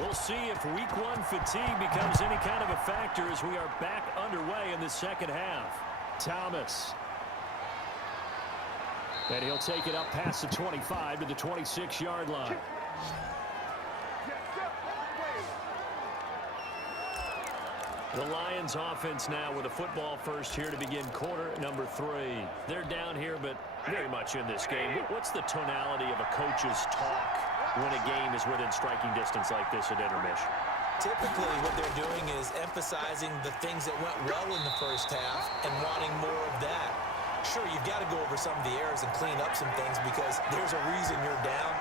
We'll see if week one fatigue becomes any kind of a factor as we are back underway in the second half. Thomas. And he'll take it up past the 25 to the 26-yard line. The Lions offense now with a football first here to begin quarter number 3. They're down here, but very much in this game. What's the tonality of a coach's talk when a game is within striking distance like this at intermission? Typically, what they're doing is emphasizing the things that went well in the first half and wanting more of that. Sure, you've got to go over some of the errors and clean up some things because there's a reason you're down.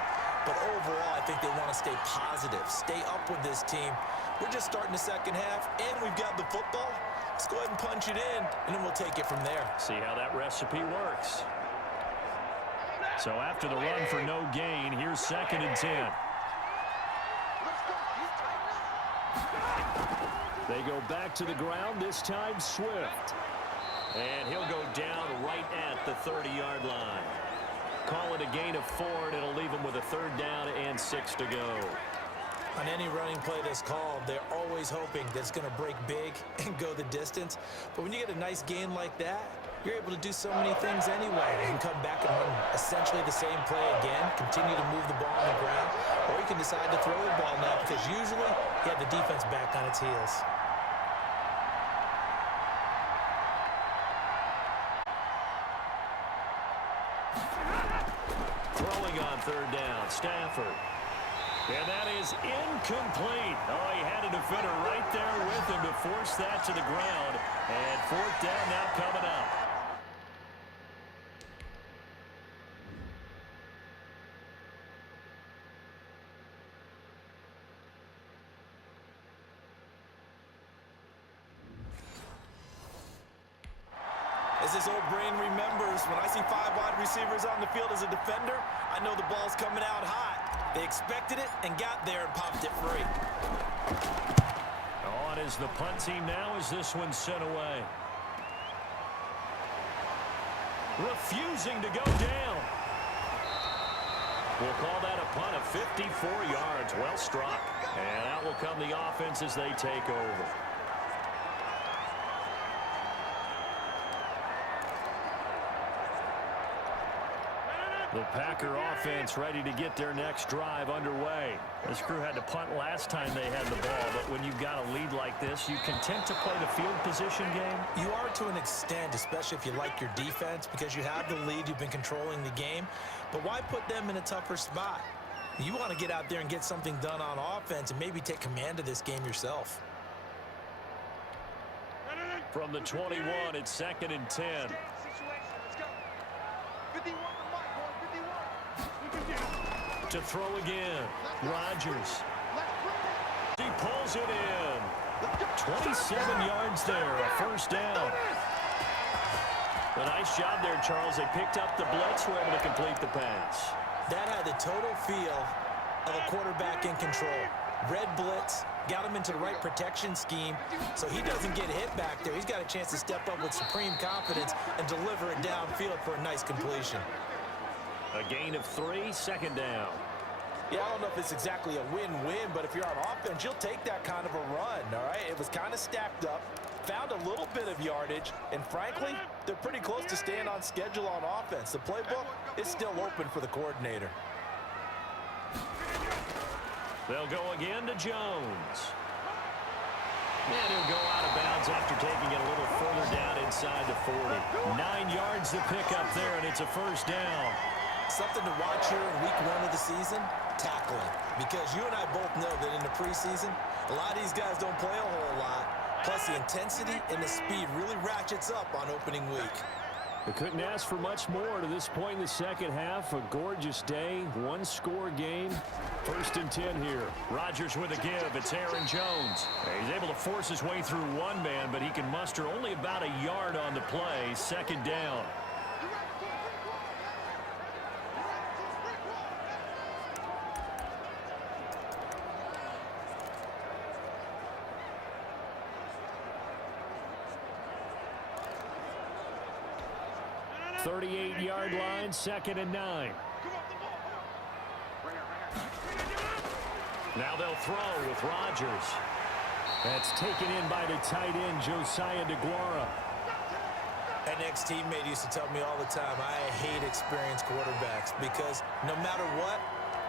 But overall, I think they want to stay positive, stay up with this team. We're just starting the second half, and we've got the football. Let's go ahead and punch it in, and then we'll take it from there. See how that recipe works. So after the run for no gain, here's 2nd and 10. They go back to the ground, this time Swift. And he'll go down right at the 30-yard line. Call it a gain of 4, and it'll leave him with a 3rd down and 6 to go. On any running play that's called, they're always hoping that it's going to break big and go the distance. But when you get a nice gain like that, you're able to do so many things anyway. You can come back and run essentially the same play again, continue to move the ball on the ground, or you can decide to throw the ball now because usually you have the defense back on its heels. Throwing on 3rd down, Stafford. And that is incomplete. Oh, he had a defender right there with him to force that to the ground. And 4th down now coming up. As this old brain remembers, when I see 5 wide receivers on the field as a defender, I know the ball's coming out hot. They expected it and got there and popped it free. On is the punt team now as this one's sent away. Refusing to go down. We'll call that a punt of 54 yards. Well struck. And out will come the offense as they take over. The Packer offense ready to get their next drive underway. This crew had to punt last time they had the ball, but when you've got a lead like this, you content to play the field position game? You are to an extent, especially if you like your defense, because you have the lead, you've been controlling the game. But why put them in a tougher spot? You want to get out there and get something done on offense and maybe take command of this game yourself. From the 21, it's 2nd and 10. To throw again, Rodgers. He pulls it in. 27 yards there, a 1st down. A nice job there, Charles. They picked up the blitz, were able to complete the pass. That had the total feel of a quarterback in control. Red blitz, got him into the right protection scheme, so he doesn't get hit back there. He's got a chance to step up with supreme confidence and deliver it downfield for a nice completion. A gain of 3, 2nd down. Yeah, I don't know if it's exactly a win-win, but if you're on offense, you'll take that kind of a run, all right? It was kind of stacked up, found a little bit of yardage, and frankly, they're pretty close to staying on schedule on offense. The playbook is still open for the coordinator. They'll go again to Jones. And he'll go out of bounds after taking it a little further down inside the 40. 9 yards to pick up there, and it's a 1st down. Something to watch here in week 1 of the season, tackling. Because you and I both know that in the preseason, a lot of these guys don't play a whole lot. Plus, the intensity and the speed really ratchets up on opening week. We couldn't ask for much more to this point in the second half. A gorgeous day, 1-score game. 1st and 10 here. Rodgers with a give. It's Aaron Jones. He's able to force his way through one man, but he can muster only about a yard on the play. 2nd down. Now they'll throw with Rodgers. That's taken in by the tight end, Josiah DeGuara. An ex-teammate used to tell me all the time, I hate experienced quarterbacks because no matter what,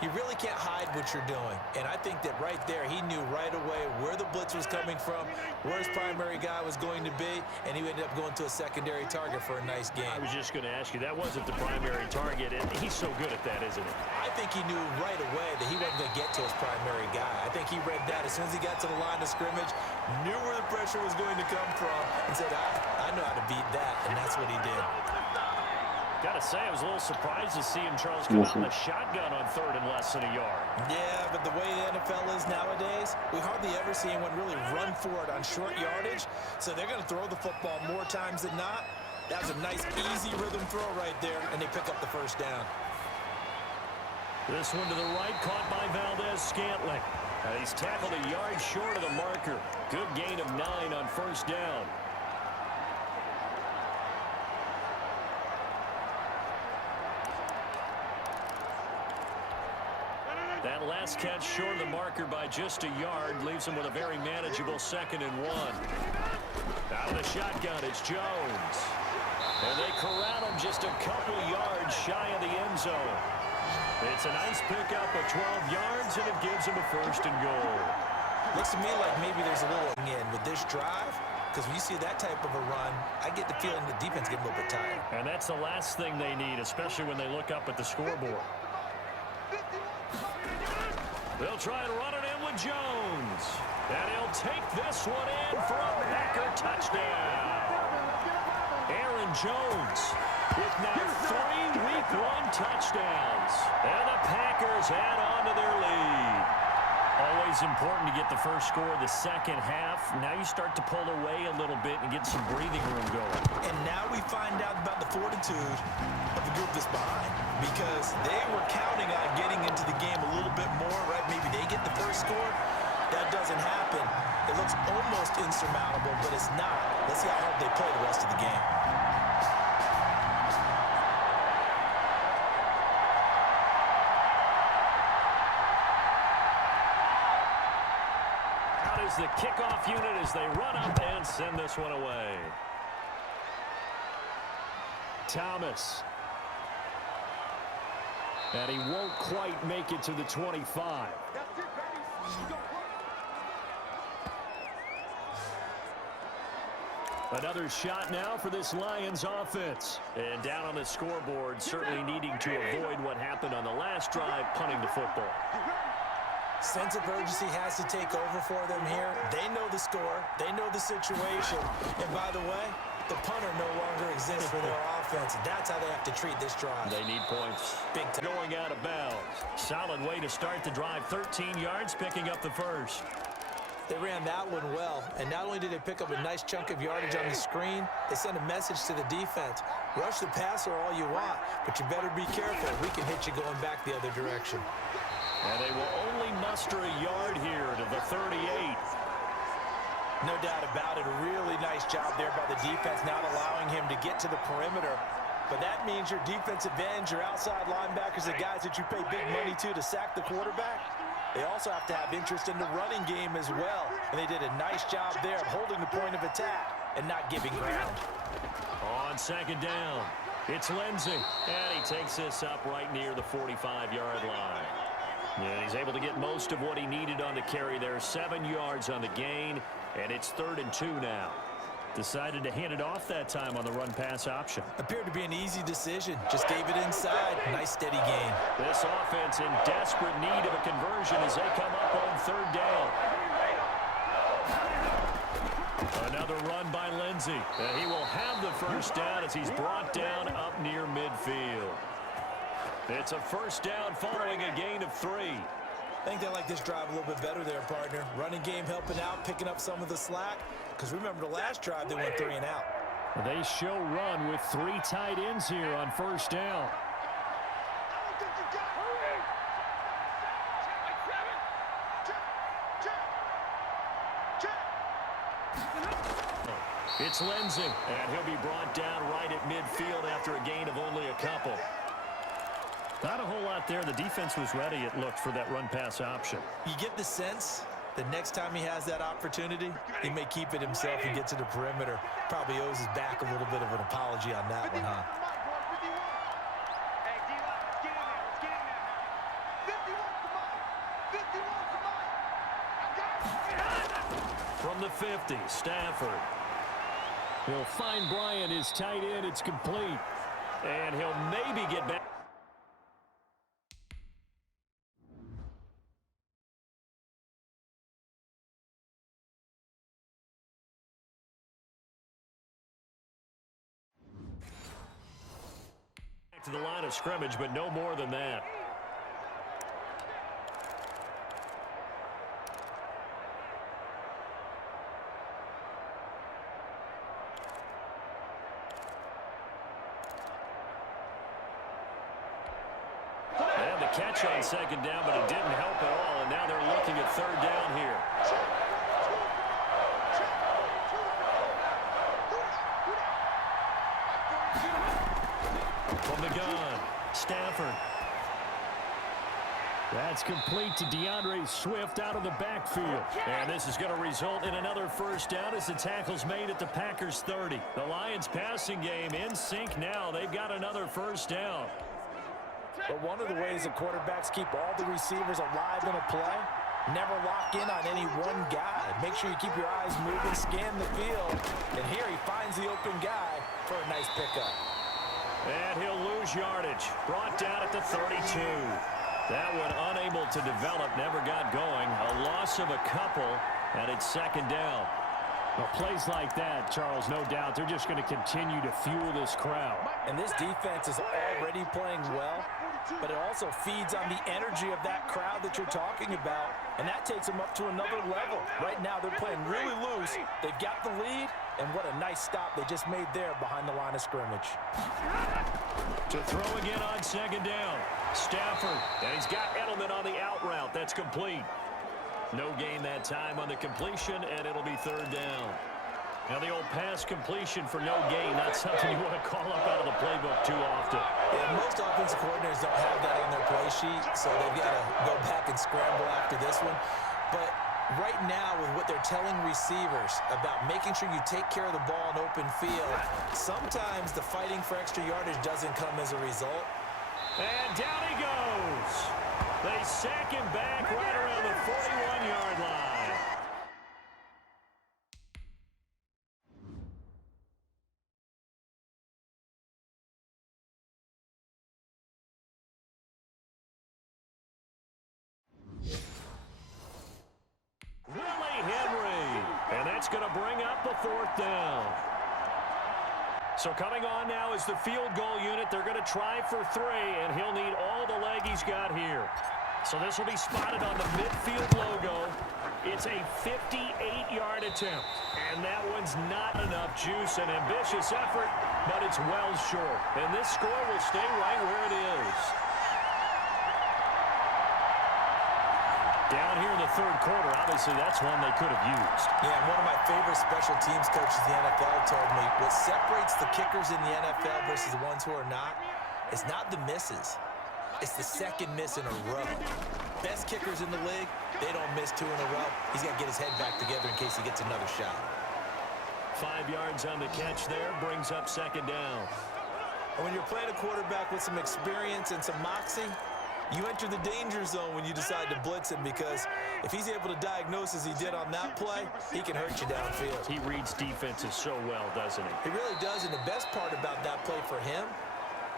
you really can't hide what you're doing. And I think that right there, he knew right away where the blitz was coming from, where his primary guy was going to be, and he ended up going to a secondary target for a nice game. I was just going to ask you, that wasn't the primary target, and he's so good at that, isn't he? I think he knew right away that he wasn't going to get to his primary guy. I think he read that as soon as he got to the line of scrimmage, knew where the pressure was going to come from, and said, I know how to beat that, and that's what he did. Got to say, I was a little surprised to see him, Charles, come out in the shotgun on third and less than a yard. Yeah, but the way the NFL is nowadays, we hardly ever see anyone really run for it on short yardage, so they're going to throw the football more times than not. That was a nice, easy rhythm throw right there, and they pick up the first down. This one to the right, caught by Valdez-Scantling. He's tackled a yard short of the marker. Good gain of 9 on first down. That last catch short of the marker by just a yard leaves him with a very manageable 2nd and 1. Out of the shotgun, it's Jones. And they corral him just a couple yards shy of the end zone. It's a nice pickup of 12 yards, and it gives him a 1st and goal. Looks to me like maybe there's a little in with this drive, because when you see that type of a run, I get the feeling the defense get a little bit tired. And that's the last thing they need, especially when they look up at the scoreboard. They'll try and run it in with Jones. And he'll take this one in for a Packer touchdown. Aaron Jones with now 3 Week 1 touchdowns. And the Packers add on to their lead. Always important to get the first score of the second half. Now you start to pull away a little bit and get some breathing room going. And now we find out about the fortitude of the group that's behind, because they were counting on getting into the game a little bit more, right? Maybe they get the first score. That doesn't happen. It looks almost insurmountable, but it's not. Let's see how hard they play the rest of the game. The kickoff unit as they run up and send this one away. Thomas. And he won't quite make it to the 25. Another shot now for this Lions offense. And down on the scoreboard, certainly needing to avoid what happened on the last drive, punting the football. Sense of urgency has to take over for them here. They know the score. They know the situation. And by the way, the punter no longer exists for their offense. That's how they have to treat this drive. They need points. Big time. Going out of bounds. Solid way to start the drive. 13 yards, picking up the first. They ran that one well. And not only did they pick up a nice chunk of yardage on the screen, they sent a message to the defense. Rush the passer all you want, but you better be careful. We can hit you going back the other direction. And they will only muster a yard here to the 38. No doubt about it. A really nice job there by the defense, not allowing him to get to the perimeter. But that means your defensive ends, your outside linebackers, the guys that you pay big money to sack the quarterback, they also have to have interest in the running game as well. And they did a nice job there of holding the point of attack and not giving ground. On 2nd down, it's Lindsey. And he takes this up right near the 45-yard line. Yeah, he's able to get most of what he needed on the carry there. 7 yards on the gain, and it's 3rd and 2 now. Decided to hand it off that time on the run-pass option. Appeared to be an easy decision. Just gave it inside. Nice, steady gain. This offense in desperate need of a conversion as they come up on 3rd down. Another run by Lindsey. And he will have the first down as he's brought down up near midfield. It's a first down following a gain of 3. I think they like this drive a little bit better there, partner. Running game helping out, picking up some of the slack. Because remember, the last drive, they went 3 and out. They show run with 3 tight ends here on first down. It's Lindsey, and he'll be brought down right at midfield after a gain of only a couple. Not a whole lot there. The defense was ready, it looked, for that run-pass option. You get the sense the next time he has that opportunity, he may keep it himself and get to the perimeter. Probably owes his back a little bit of an apology on that one, huh? From the 50, Stafford. He'll find Bryant, his tight end. It's complete. And he'll maybe get back. To the line of scrimmage, but no more than that. And the catch on second down, but it didn't help at all, and now they're looking at third down here. From the gun, Stafford. That's complete to DeAndre Swift out of the backfield. And this is going to result in another first down as the tackle's made at the Packers 30. The Lions passing game in sync now. They've got another first down. But one of the ways that quarterbacks keep all the receivers alive in a play, never lock in on any one guy. Make sure you keep your eyes moving, scan the field. And here he finds the open guy for a nice pickup. And he'll lose yardage. Brought down at the 32. That one unable to develop, never got going. A loss of a couple, and it's second down. Well, plays like that, Charles, no doubt, they're just going to continue to fuel this crowd. And this defense is already playing well, but it also feeds on the energy of that crowd that you're talking about, and that takes them up to another level. Right now, they're playing really loose. They've got the lead, and what a nice stop they just made there behind the line of scrimmage. To throw again on second down. Stafford, and he's got Edelman on the out route. That's complete. No gain that time on the completion, and it'll be third down. Now the old pass completion for no gain, not something you want to call up out of the playbook too often. Yeah, most offensive coordinators don't have that on their play sheet, so they've got to go back and scramble after this one. But right now, with what they're telling receivers about making sure you take care of the ball in open field, sometimes the fighting for extra yardage doesn't come as a result. And down he goes. They sack him back right around the 41-yard line. And that's going to bring up the fourth down. So coming on now is the field goal unit. They're going to try for three, and he'll need all the leg he's got here. So this will be spotted on the midfield logo. It's a 58-yard attempt, and that one's not enough juice. An ambitious effort, but it's well short. And this score will stay right where it is. Down here in the third quarter, obviously that's one they could have used. Yeah, and one of my favorite special teams coaches in the NFL told me what separates the kickers in the NFL versus the ones who are not is not the misses. It's the second miss in a row. Best kickers in the league, they don't miss two in a row. He's got to get his head back together in case he gets another shot. 5 yards on the catch there, brings up second down. And when you're playing a quarterback with some experience and some moxie, you enter the danger zone when you decide to blitz him, because if he's able to diagnose as he did on that play, he can hurt you downfield. He reads defenses so well, doesn't he? He really does, and the best part about that play for him,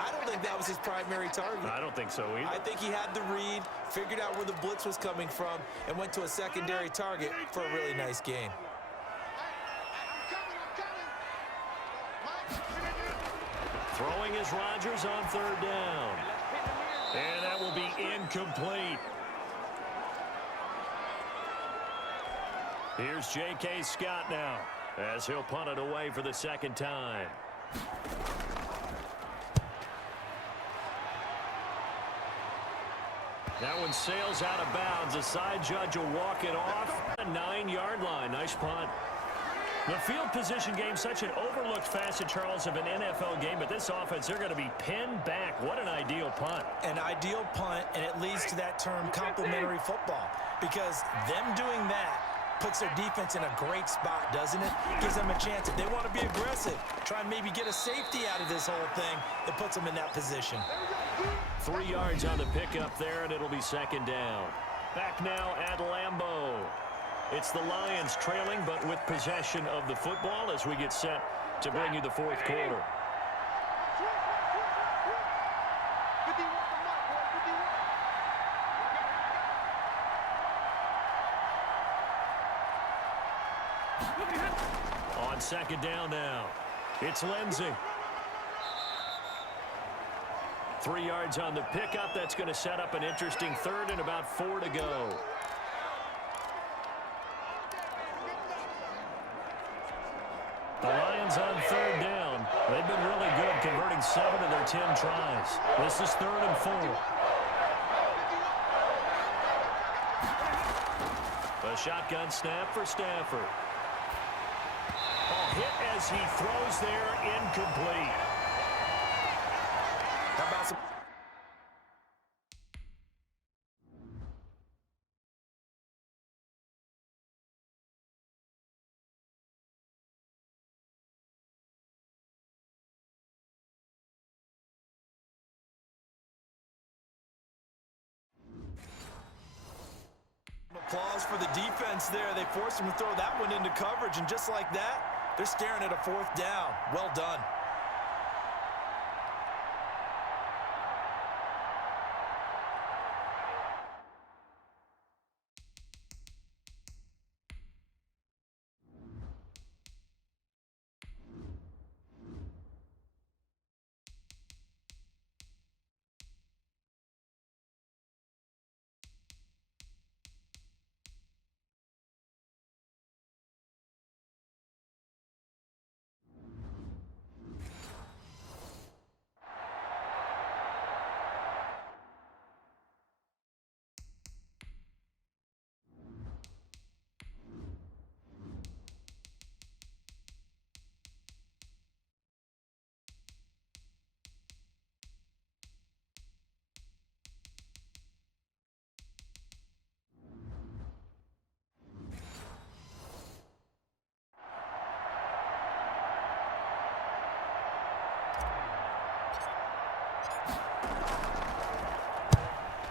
I don't think that was his primary target. I don't think so either. I think he had the read, figured out where the blitz was coming from, and went to a secondary target for a really nice gain. Throwing is Rodgers on third down. And that will be incomplete. Here's J.K. Scott now as he'll punt it away for the second time. That one sails out of bounds. The side judge will walk it off. A 9-yard line. Nice punt. The field position game, such an overlooked facet, Charles, of an NFL game, but this offense, they're going to be pinned back. What an ideal punt. An ideal punt, and it leads to that term complementary football, because them doing that puts their defense in a great spot, doesn't it? Gives them a chance. If they want to be aggressive, try and maybe get a safety out of this whole thing, it puts them in that position. 3 yards on the pickup there, and it'll be second down. Back now at Lambeau. It's the Lions trailing, but with possession of the football as we get set to bring you the fourth quarter. On second down now, it's Lindsey. 3 yards on the pickup. That's going to set up an interesting third and about 4 to go. The Lions on third down. They've been really good, converting 7 of their 10 tries. This is 3rd and 4. A shotgun snap for Stafford. Hit as he throws there, incomplete. How about some... Applause for the defense there. They forced him to throw that one into coverage, and just like that, they're staring at a 4th down. Well done.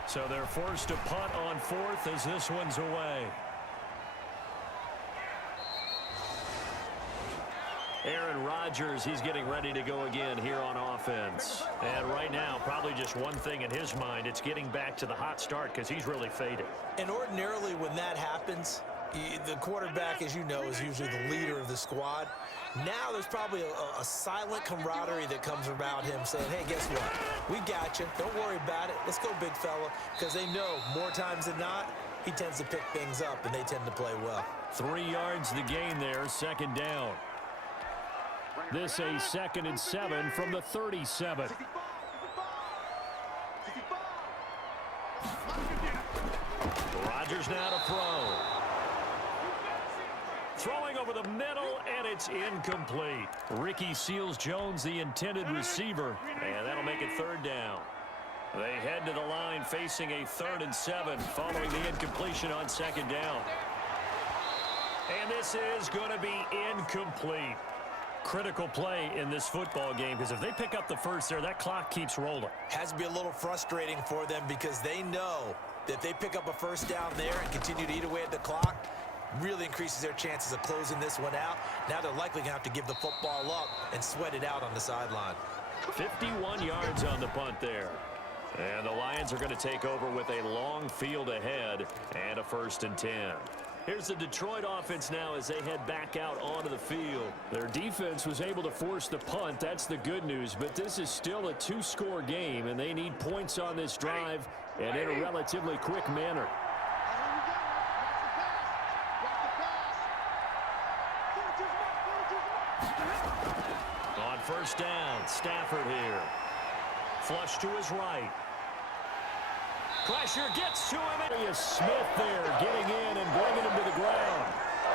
So they're forced to punt on 4th as this one's away. Aaron Rodgers, he's getting ready to go again here on offense. And right now, probably just one thing in his mind, it's getting back to the hot start because he's really faded. And ordinarily when that happens, the quarterback, as you know, is usually the leader of the squad. Now there's probably a silent camaraderie that comes about him saying, hey, guess what? We got you. Don't worry about it. Let's go, big fella. Because they know more times than not, he tends to pick things up, and they tend to play well. 3 yards the gain there, second down. This a 2nd and 7 from the 37. Rodgers now to throw. Throwing over the middle, and it's incomplete. Ricky Seals-Jones, the intended receiver, and that'll make it 3rd down. They head to the line facing a 3rd and 7 following the incompletion on 2nd down. And this is going to be incomplete. Critical play in this football game because if they pick up the first there, that clock keeps rolling. Has to be a little frustrating for them because they know that if they pick up a 1st down there and continue to eat away at the clock, really increases their chances of closing this one out. Now they're likely going to have to give the football up and sweat it out on the sideline. 51 yards on the punt there. And the Lions are going to take over with a long field ahead and a 1st and 10. Here's the Detroit offense now as they head back out onto the field. Their defense was able to force the punt. That's the good news. But this is still a 2-score game, and they need points on this drive and in a relatively quick manner. On 1st down, Stafford here. Flush to his right. Pressure gets to him. Smith there getting in and bringing him to the ground.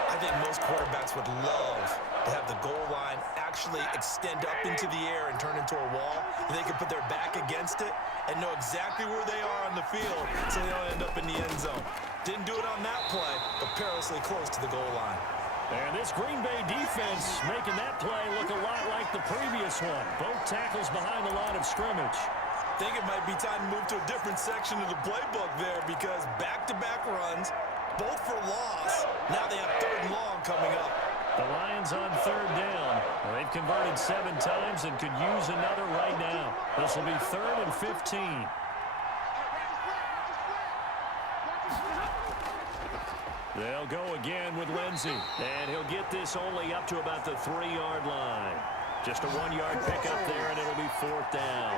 I think most quarterbacks would love to have the goal line actually extend up into the air and turn into a wall. They can put their back against it and know exactly where they are on the field so they don't end up in the end zone. Didn't do it on that play, but perilously close to the goal line. And this Green Bay defense making that play look a lot like the previous one. Both tackles behind the line of scrimmage. I think it might be time to move to a different section of the playbook there because back-to-back runs, both for loss. Now they have 3rd and long coming up. The Lions on 3rd down. They've converted 7 times and could use another right now. This will be 3rd and 15. They'll go again with Lindsey. And he'll get this only up to about the 3-yard line. Just a 1-yard pickup there, and it'll be 4th down.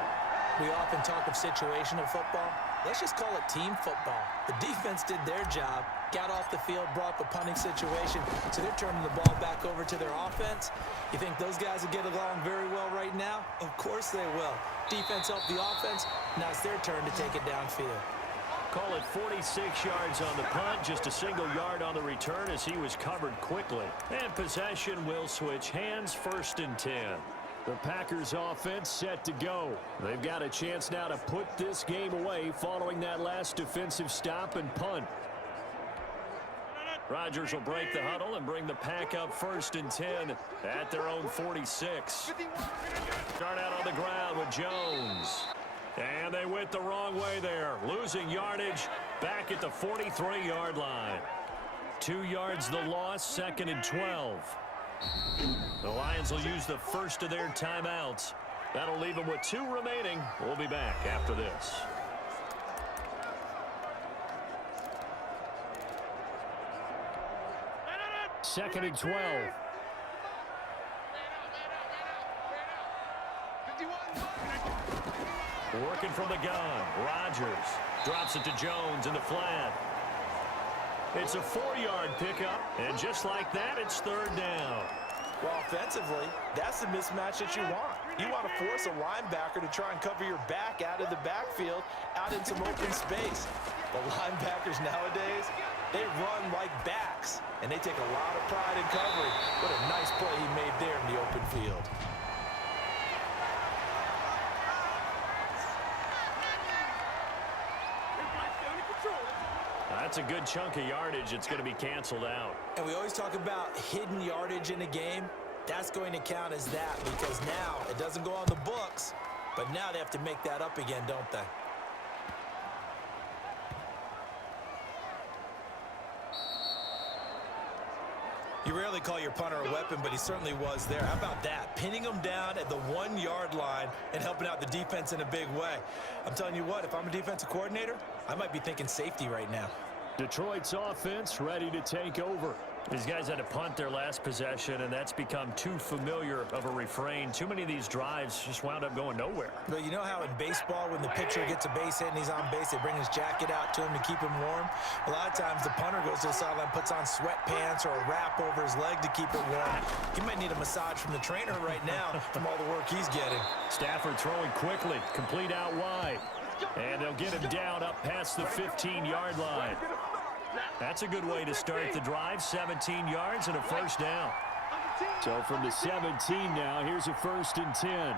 We often talk of situational football. Let's just call it team football. The defense did their job, got off the field, brought the punting situation, so they're turning the ball back over to their offense. You think those guys will get along very well right now? Of course they will. Defense helped the offense. Now it's their turn to take it downfield. Call it 46 yards on the punt, just a single yard on the return as he was covered quickly. And possession will switch hands, 1st and 10. The Packers offense set to go. They've got a chance now to put this game away following that last defensive stop and punt. Rodgers will break the huddle and bring the pack up 1st and 10 at their own 46. Start out on the ground with Jones. And they went the wrong way there, losing yardage back at the 43-yard line. 2 yards the loss, 2nd and 12. The Lions will use the first of their timeouts. That'll leave them with 2 remaining. We'll be back after this. Second and 12. Working from the gun. Rodgers drops it to Jones in the flat. It's a 4-yard pickup, and just like that, it's 3rd down. Well, offensively, that's the mismatch that you want. You want to force a linebacker to try and cover your back out of the backfield, out in some open space. The linebackers nowadays, they run like backs, and they take a lot of pride in covering. What a nice play he made there in the open field. That's a good chunk of yardage. It's going to be canceled out. And we always talk about hidden yardage in a game. That's going to count as that because now it doesn't go on the books, but now they have to make that up again, don't they? You rarely call your punter a weapon, but he certainly was there. How about that? Pinning him down at the 1-yard line and helping out the defense in a big way. I'm telling you what, if I'm a defensive coordinator, I might be thinking safety right now. Detroit's offense ready to take over. These guys had to punt their last possession, and that's become too familiar of a refrain. Too many of these drives just wound up going nowhere. But you know how in baseball, when the pitcher gets a base hit and he's on base, they bring his jacket out to him to keep him warm? A lot of times the punter goes to the sideline, puts on sweatpants or a wrap over his leg to keep it warm. He might need a massage from the trainer right now from all the work he's getting. Stafford throwing quickly, complete out wide. And they'll get him down up past the 15-yard line. That's a good way to start the drive. 17 yards and a 1st down. So from the 17 now, here's a 1st and 10.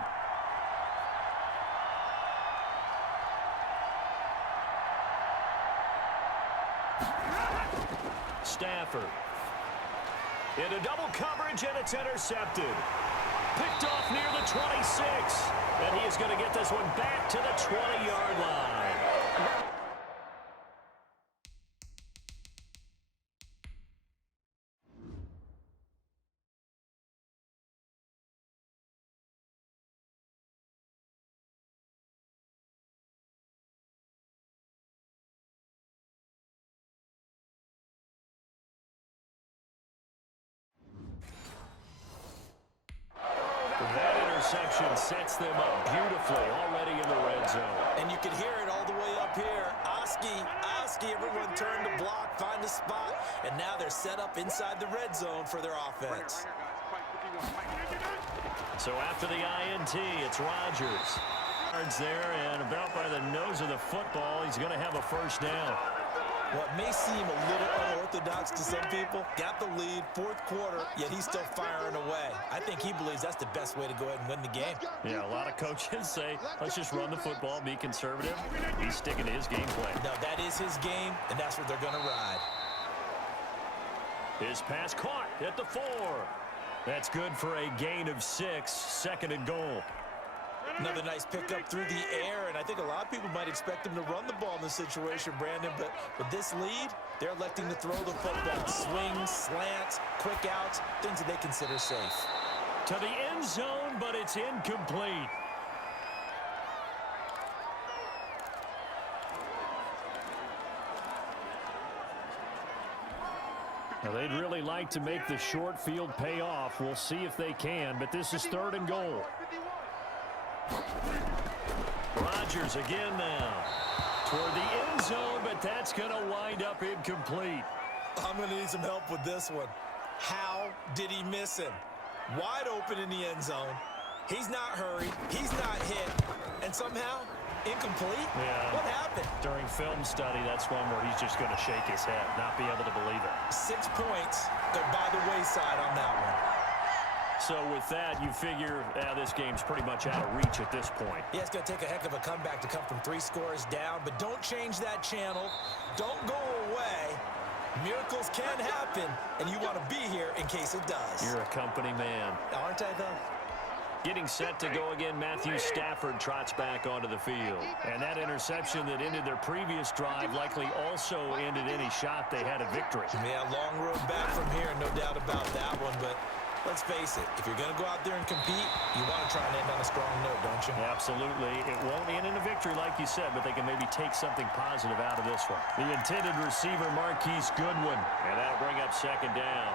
Stafford. Into double coverage, and it's intercepted. Picked off near the 26. And he is going to get this one back to the 20-yard line. Sets them up beautifully already in the red zone. And you can hear it all the way up here. Oski, everyone turn to block, find a spot, and now they're set up inside the red zone for their offense. So after the INT, it's Rodgers. There, and about by the nose of the football, he's going to have a 1st down. What may seem a little unorthodox to some people, got the lead, fourth quarter, yet he's still firing away. I think he believes that's the best way to go ahead and win the game. Yeah, a lot of coaches say, let's just run the football, be conservative. He's sticking to his game plan. No, that is his game, and that's what they're going to ride. His pass caught at the 4. That's good for a gain of 6, second and goal. Another nice pickup through the air, and I think a lot of people might expect him to run the ball in this situation, Brandon, but with this lead, they're electing to throw the football. Swings, slants, quick outs, things that they consider safe. To the end zone, but it's incomplete. Now, they'd really like to make the short field pay off. We'll see if they can, but this is third and goal. Rodgers again now. Toward the end zone, but that's going to wind up incomplete. I'm going to need some help with this one. How did he miss him? Wide open in the end zone. He's not hurried. He's not hit. And somehow, incomplete? Yeah. What happened? During film study, that's one where he's just going to shake his head, not be able to believe it. 6 points. They're by the wayside on that one. So with that, you figure this game's pretty much out of reach at this point. Yeah, it's going to take a heck of a comeback to come from 3 scores down, but don't change that channel. Don't go away. Miracles can happen, and you want to be here in case it does. You're a company man. Aren't I, though? Getting set to go again, Matthew Stafford trots back onto the field. And that interception that ended their previous drive likely also ended any shot they had a victory. Yeah, long road back from here, no doubt about that one, but let's face it, if you're going to go out there and compete, you want to try and end on a strong note, don't you? Absolutely. It won't end in a victory like you said, but they can maybe take something positive out of this one. The intended receiver, Marquise Goodwin, and that'll bring up second down.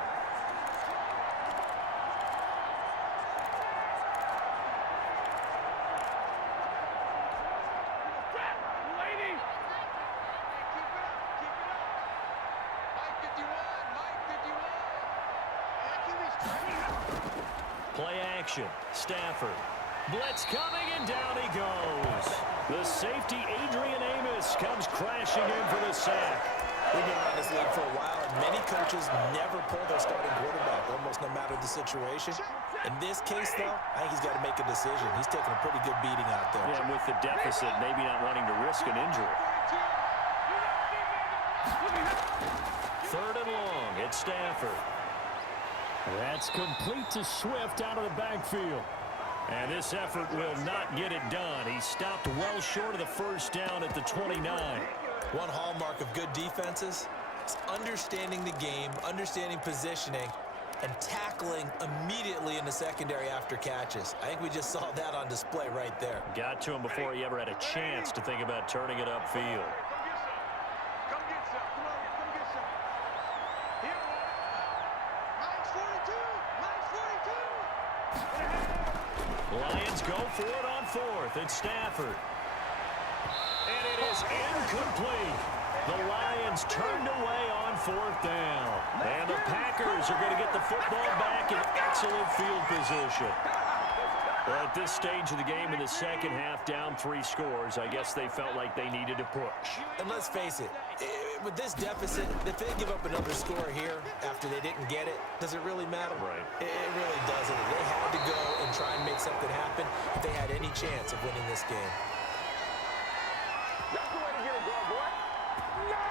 Play action. Stafford. Blitz coming, and down he goes. The safety, Adrian Amos, comes crashing in for the sack. We've been around this league for a while, and many coaches never pull their starting quarterback, almost no matter the situation. In this case, though, I think he's got to make a decision. He's taking a pretty good beating out there. Yeah, and with the deficit, maybe not wanting to risk an injury. Third and long. It's Stafford. That's complete to Swift out of the backfield. And this effort will not get it done. He stopped well short of the first down at the 29. One hallmark of good defenses is understanding the game, understanding positioning, and tackling immediately in the secondary after catches. I think we just saw that on display right there. Got to him before he ever had a chance to think about turning it upfield. Lions go for it on fourth. It's Stafford. And it is incomplete. The Lions turned away on fourth down. And the Packers are going to get the football back in excellent field position. Well, at this stage of the game in the second half, down 3 scores, I guess they felt like they needed to push. And let's face it, with this deficit, if they give up another score here after they didn't get it, does it really matter? Right. It really doesn't. They had to go and try and make something happen if they had any chance of winning this game. That's the way to get it done, boy. No!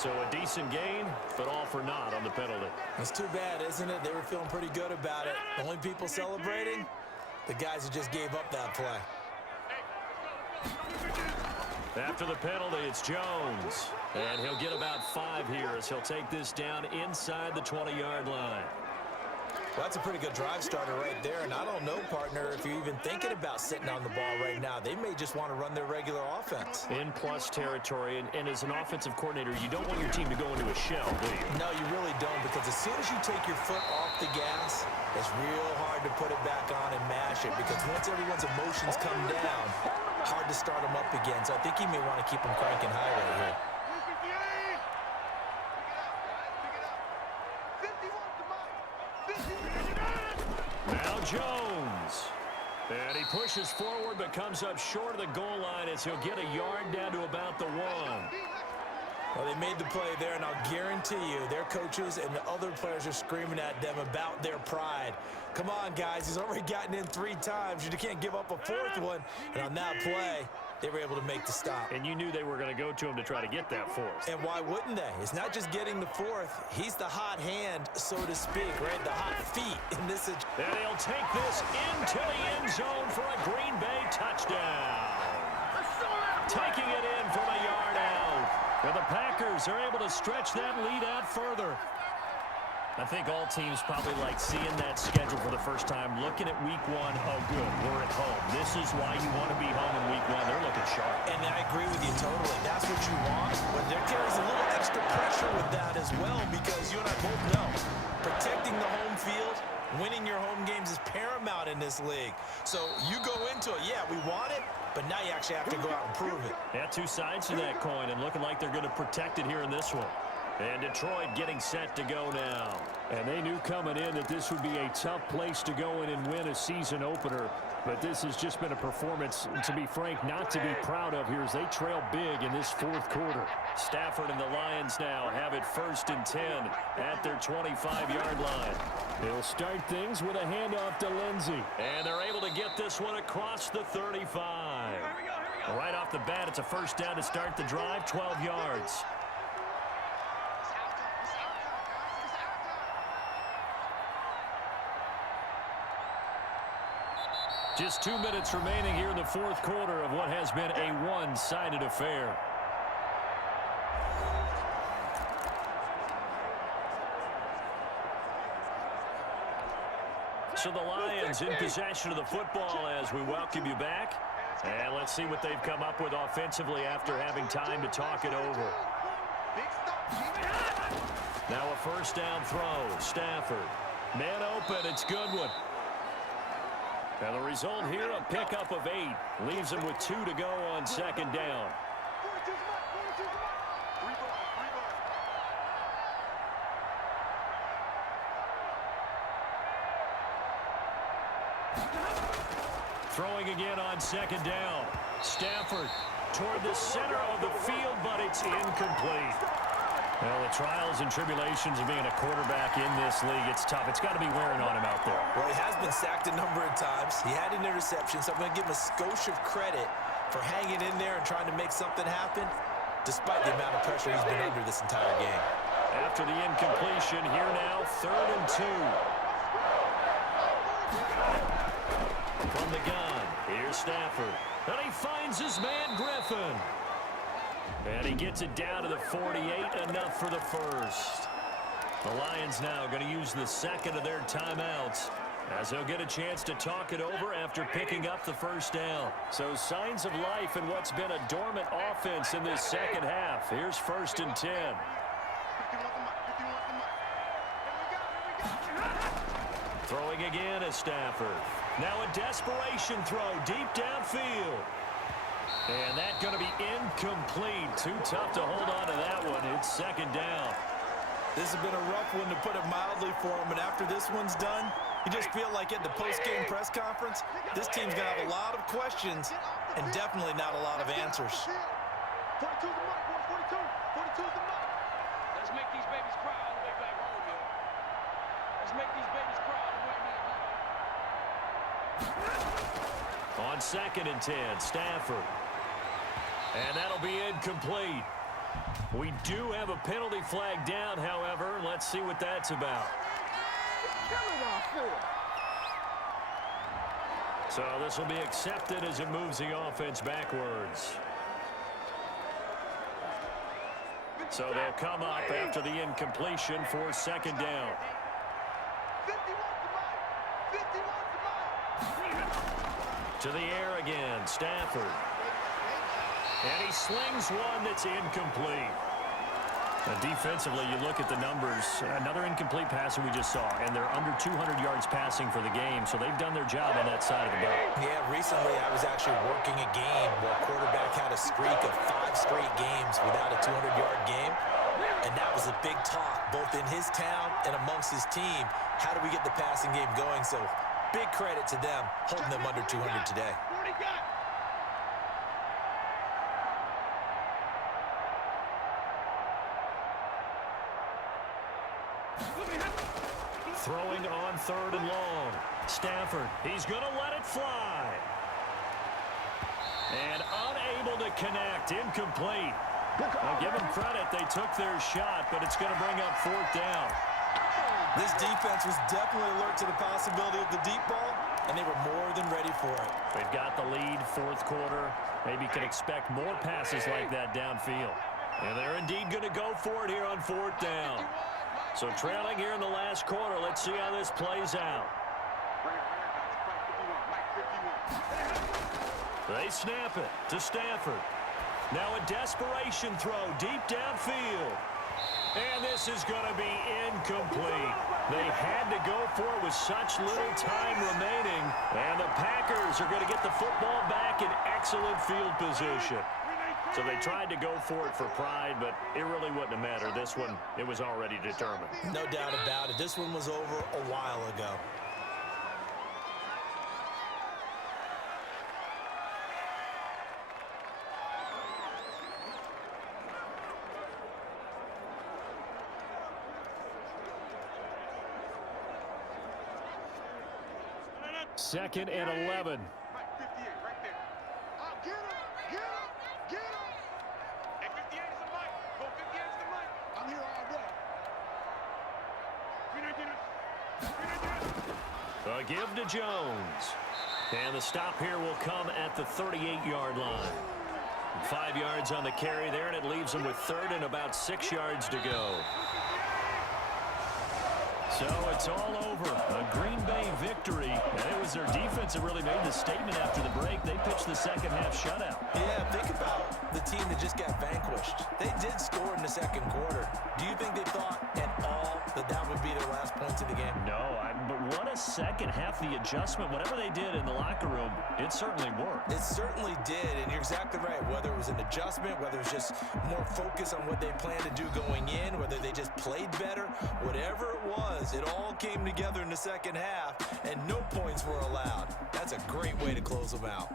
So a decent gain, but all for naught on the penalty. It's too bad, isn't it? They were feeling pretty good about it. The only people celebrating, the guys who just gave up that play. After the penalty, it's Jones. And he'll get about 5 here as he'll take this down inside the 20-yard line. Well, that's a pretty good drive starter right there. And I don't know, partner, if you're even thinking about sitting on the ball right now. They may just want to run their regular offense. In plus territory, and as an offensive coordinator, you don't want your team to go into a shell, do you? No, you really don't, because as soon as you take your foot off the gas, it's real hard to put it back on and mash it, because once everyone's emotions come down, hard to start them up again. So I think you may want to keep them cranking high right here. Now Jones. And he pushes forward but comes up short of the goal line as he'll get a yard down to about the 1. Well, they made the play there, and I'll guarantee you their coaches and the other players are screaming at them about their pride. Come on, guys. He's already gotten in 3 times. You can't give up a 4th one. And on that play, they were able to make the stop. And you knew they were going to go to him to try to get that 4th. And why wouldn't they? It's not just getting the 4th. He's the hot hand, so to speak, right? The hot feet in this situation. And he'll take this into the end zone for a Green Bay touchdown. Taking it in from a yard out. And the Packers are able to stretch that lead out further. I think all teams probably like seeing that schedule for the first time, looking at week 1. Oh, good, we're at home. This is why you want to be home in week 1. They're looking sharp. And I agree with you totally. That's what you want. But there carries a little extra pressure with that as well, because you and I both know protecting the home field, winning your home games is paramount in this league. So you go into it, yeah, we want it, but now you actually have to go out and prove it. Yeah, 2 sides to that coin, and looking like they're going to protect it here in this one. And Detroit getting set to go now. And they knew coming in that this would be a tough place to go in and win a season opener. But this has just been a performance, to be frank, not to be proud of here as they trail big in this 4th quarter. Stafford and the Lions now have it 1st and 10 at their 25-yard line. They'll start things with a handoff to Lindsey. And they're able to get this one across the 35. Right off the bat, it's a 1st down to start the drive, 12 yards. Just 2 minutes remaining here in the 4th quarter of what has been a one-sided affair. So the Lions in possession of the football as we welcome you back. And let's see what they've come up with offensively after having time to talk it over. Now a 1st down throw. Stafford. Man open. It's Goodwin. And the result here, a pickup of 8. Leaves him with 2 to go on 2nd down. Throwing again on 2nd down. Stafford toward the center of the field, but it's incomplete. Well, the trials and tribulations of being a quarterback in this league, it's tough. It's got to be wearing on him out there. Well, he has been sacked a number of times. He had an interception, so I'm going to give him a skosh of credit for hanging in there and trying to make something happen, despite the amount of pressure he's been under this entire game. After the incompletion, here now, 3rd and 2. From the gun, here's Stafford. And he finds his man, Griffin. And he gets it down to the 48, enough for the 1st. The Lions now going to use the 2nd of their timeouts as they'll get a chance to talk it over after picking up the 1st down. So signs of life in what's been a dormant offense in this 2nd half. Here's 1st and 10. Throwing again is Stafford. Now a desperation throw deep downfield. And that's going to be incomplete. Too tough to hold on to that one. It's 2nd down. This has been a rough one, to put it mildly, for him. And after this one's done, you just feel like at the post-game press conference, this team's going to have a lot of questions and definitely not a lot of answers. 42's the mark, boys. 42's the mark. Let's make these babies cry all the way back home, man. Let's make these babies cry all the way back home. On 2nd and 10, Stafford. And that'll be incomplete. We do have a penalty flag down, however. Let's see what that's about. So this will be accepted as it moves the offense backwards. So they'll come up after the incompletion for 2nd down. To the air again, Stafford. And he slings one that's incomplete. Defensively, you look at the numbers. Another incomplete pass that we just saw, and they're under 200 yards passing for the game, so they've done their job on that side of the ball. Yeah, recently I was actually working a game where a quarterback had a streak of 5 straight games without a 200-yard game, and that was a big talk, both in his town and amongst his team. How do we get the passing game going? So big credit to them, holding them under 200 today. Throwing on 3rd and long. Stafford, he's going to let it fly. And unable to connect, incomplete. I'll give them credit, they took their shot, but it's going to bring up 4th down. This defense was definitely alert to the possibility of the deep ball, and they were more than ready for it. They've got the lead, 4th quarter. Maybe can expect more passes like that downfield. And they're indeed going to go for it here on 4th down. So trailing here in the last quarter, let's see how this plays out. They snap it to Stafford. Now a desperation throw deep downfield. And this is going to be incomplete. They had to go for it with such little time remaining. And the Packers are going to get the football back in excellent field position. So they tried to go for it for pride, but it really wouldn't have mattered. This one, it was already determined. No doubt about it. This one was over a while ago. Second and 11. A give to Jones. And the stop here will come at the 38-yard line. 5 yards on the carry there, and it leaves them with 3rd and about 6 yards to go. So it's all over. A Green Bay victory. And it was their defense that really made the statement after the break. They pitched the second half shutout. Yeah, think about the team that just got vanquished. They did score in the second quarter. Do you think they thought at all that that would be their last points of the game? No, but what a second half. The adjustment, whatever they did in the locker room, it certainly worked. It certainly did, and you're exactly right. Whether it was an adjustment, whether it was just more focus on what they planned to do going in, whether they just played better, whatever it was, it all came together in the second half, and no points were allowed. That's a great way to close them out.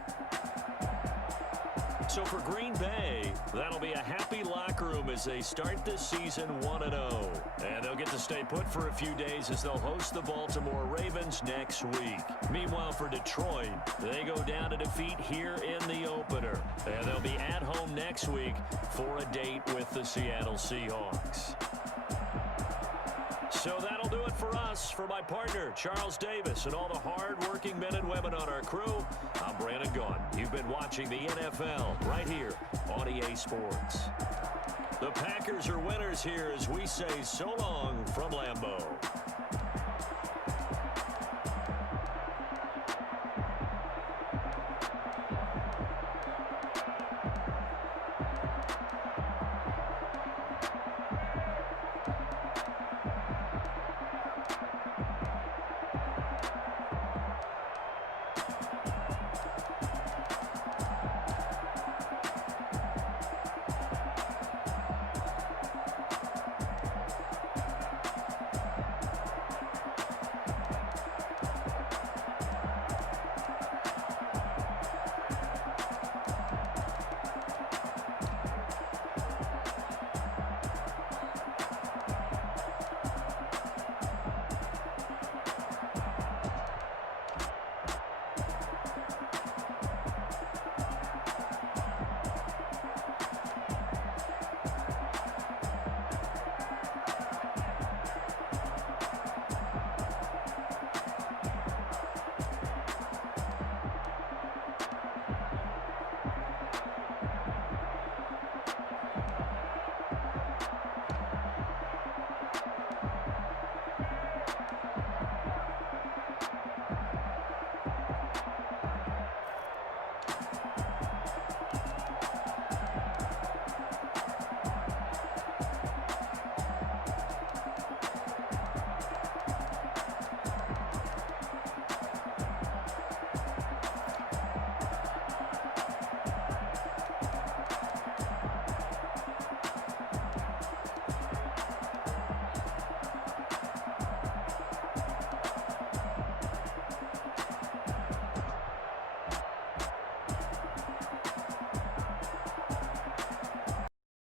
So for Green Bay, that'll be a happy locker room as they start this season 1-0. And they'll get to stay put for a few days as they'll host the Baltimore Ravens next week. Meanwhile, for Detroit, they go down to defeat here in the opener. And they'll be at home next week for a date with the Seattle Seahawks. So that'll do it for us. For my partner, Charles Davis, and all the hard-working men and women on our crew, I'm Brandon Gaughan. You've been watching the NFL right here on EA Sports. The Packers are winners here as we say so long from Lambeau.